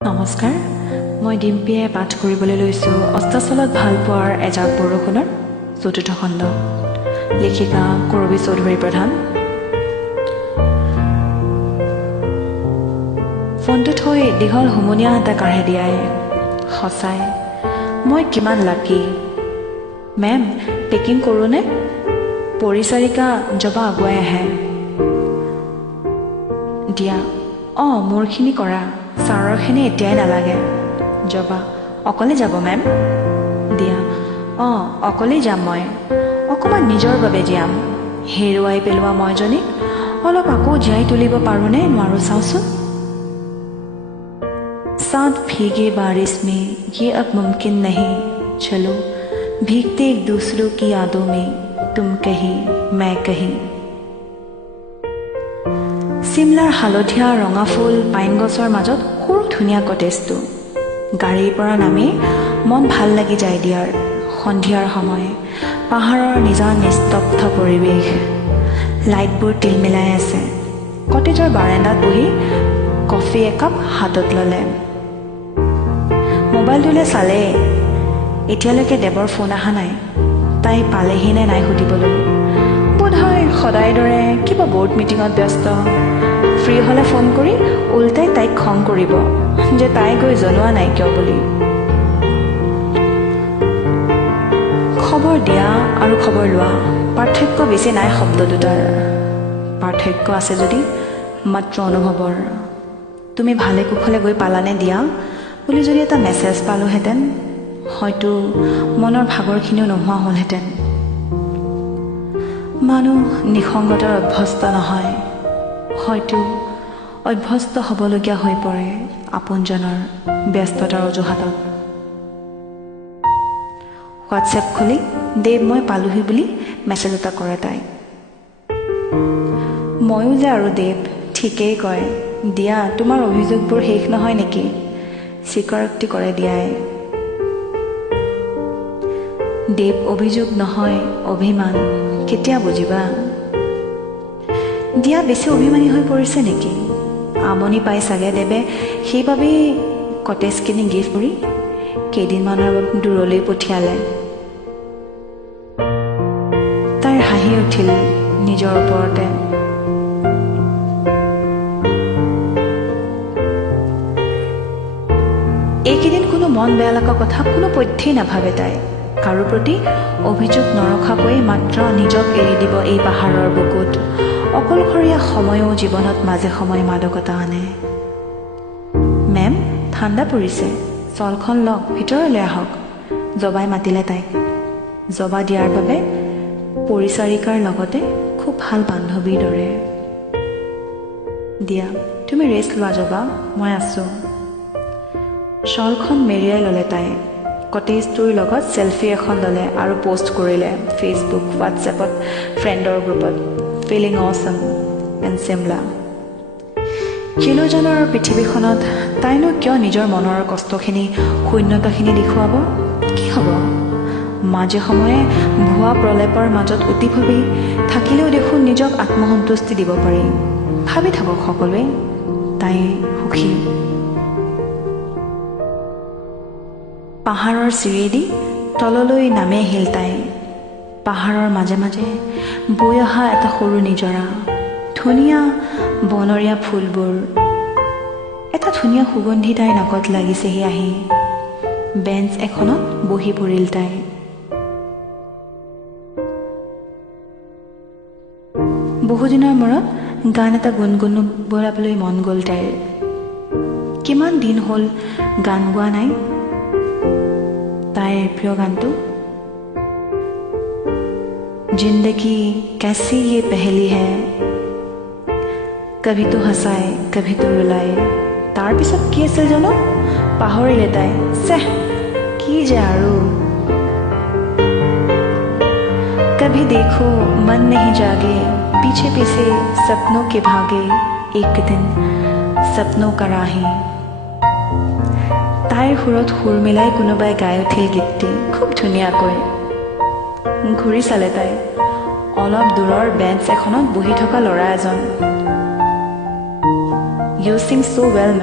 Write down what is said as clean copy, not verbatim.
নমস্কাৰ, মই ডিম্পিয়ে পাঠ কৰিবলৈ লৈছোঁ অস্তাচলত ভাল পোৱাৰ এজাক বৰষুণৰ চতুৰ্থ খণ্ড। লেখিকা কৰবী চৌধুৰী প্ৰধান। ফোনটো থৈ দীঘল হুমুনিয়াহ এটা কাঢ়ি দিয়াই। সঁচাই মই কিমান লাকি। Ma'am, packing কৰোঁনে? পৰিচাৰিকা জবা আগুৱাই আহে। দিয়া, মোৰখিনি কৰা, ছাৰৰখিনি এতিয়াই নালাগে। জবা, অকলে যাব মেম? দিয়া, অকলেই যাম মই। অকণমান নিজৰ বাবে জীয়াম। হেৰুৱাই পেলোৱা মইজনীক অলপ আকৌ জীয়াই তুলিব পাৰোঁনে নোৱাৰোঁ চাওঁচোন। साथ भीगे बारिश में ये अब मुमकिन नहीं, चलो भीगते एक दूसरों की यादों में, तुम कहीं मैं कहीं। চিমলাৰ হালধীয়া ৰঙা ফুল পাইন গছৰ মাজত সৰু ধুনীয়া কটেজটো। গাড়ীৰ পৰা নামি মন ভাল লাগি যায় দিয়াৰ। সন্ধিয়াৰ সময়, পাহাৰৰ নিজান নিস্তব্ধ পৰিৱেশ, লাইটবোৰ তিলমিলাই আছে। কটেজৰ বাৰাণ্ডাত বহি কফি একাপ হাতত ল'লে। মোবাইলটোলৈ চালে। এতিয়ালৈকে দেৱৰ ফোন অহা নাই। তাই পালেহি নে নাই সুধিবলৈ। বোধহয় সদায় দৰে কিবা বৰ্ড মিটিঙত ব্যস্ত। ফ্ৰী হ'লে ফোন কৰি উল্টাই তাইক খং কৰিব যে তাই গৈ জনোৱা নাই কিয় বুলি। খবৰ দিয়া আৰু খবৰ লোৱা, পাৰ্থক্য বেছি নাই শব্দ দুটাৰ। পাৰ্থক্য আছে যদি মাত্ৰ অনুভৱৰ। তুমি ভালে কুশলে গৈ পালানে দিয়া বুলি যদি এটা মেছেজ পালোহেঁতেন, হয়তো মনৰ ভাগৰখিনিও নোহোৱা হ'লহেঁতেন। মানুহ নিসংগতাৰ অভ্যস্ত নহয়, হয়তো অভ্যস্ত হ'বলগীয়া হৈ পৰে আপোনজনৰ ব্যস্ততাৰ অজুহাতত। হোৱাটছএপ খুলি দেৱ মই পালোহি বুলি মেছেজ এটা কৰে তাই। ময়ো যে আৰু দেৱ ঠিকেই কয়। দিয়া, তোমাৰ অভিযোগবোৰ শেষ নহয় নেকি? স্বীকাৰোক্তি কৰে দিয়াই। দেৱ অভিযোগ নহয়, অভিমান। কেতিয়া বুজিবা? দিয়া বেছি অভিমানী হৈ পৰিছে নেকি? আমনি পাই চাগে দেৱে, সেইবাবেই কটেজখিনি গিফ্ট কৰি কেইদিনমানৰ দূৰলৈ পঠিয়ালে। তাইৰ হাঁহি উঠিল নিজৰ ওপৰতে। এইকেইদিন কোনো মন বেয়া লগা কথা কোনো পধ্যেই নাভাবে তাই। কাৰো প্ৰতি অভিযোগ নৰখাকৈ মাত্ৰ নিজক এৰি দিব এই পাহাৰৰ বুকুত। অকলশৰীয়া সময়ো জীৱনত মাজে সময়ে মাদকতা আনে। মেম, ঠাণ্ডা পৰিছে, শ্বলখন লওক, ভিতৰলৈ আহক। জবাই মাতিলে তাইক। জবা দিয়াৰ বাবে পৰিচাৰিকাৰ লগতে খুব ভাল বান্ধৱীৰ দৰে। দিয়া, তুমি ৰেষ্ট লোৱা জবা, মই আছোঁ। শ্বলখন মেৰিয়াই ল'লে তাই। কটেজটোৰ লগত চেলফি এখন ল'লে আৰু পষ্ট কৰিলে ফেচবুক, হোৱাটছএপত, ফ্ৰেণ্ডৰ গ্ৰুপত। Feeling awesome in Shimla. কিলোজনৰ পৃথিৱীখনত তাইনো কিয় নিজৰ মনৰ কষ্টখিনি, শূন্যতাখিনি দেখুৱাব? কি হ'ব? মাজে সময়ে ভুৱা প্ৰলেপৰ মাজত উটি ভাবি থাকিলেও দেখোন নিজক আত্মসন্তুষ্টি দিব পাৰি। ভাবি থাকক সকলোৱে, তাই সুখী। পাহাৰৰ চিৰিদি তললৈ নামি আহিল তাই। পাহাৰৰ মাজে মাজে বৈ অহা এটা সৰু নিজৰা, ধুনীয়া বনৰীয়া ফুলবোৰ, এটা ধুনীয়া সুগন্ধি তাইৰ নাকত লাগিছেহি আহি। বেঞ্চ এখনত বহি পৰিল তাই। বহুদিনৰ মূৰত গান এটা গুণগুণাবলৈ মন গ'ল তাইৰ। কিমান দিন হ'ল গান গোৱা নাই। তাইৰ প্ৰিয় গানটো, জিন্দগী कैसी ये पहली है, कभी तो हंसाए कभी तो रुलाए। তাৰপিছত কি আছিল জানো, পাহৰিলে তাই। কি যে আৰু। कभी देखो मन नहीं जागे, पीछे पीछे सपनों के भागे, एक दिन सपनों का राही। তাইৰ সুৰত সুৰ মিলাই কোনোবাই গাই উঠিল গীতটি খুব ধুনীয়াকৈ। ঘূৰি চালে তাই। অলপ দূৰৰ বেঞ্চ এখনত বহি থকা ল'ৰা এজন। U Sing so well,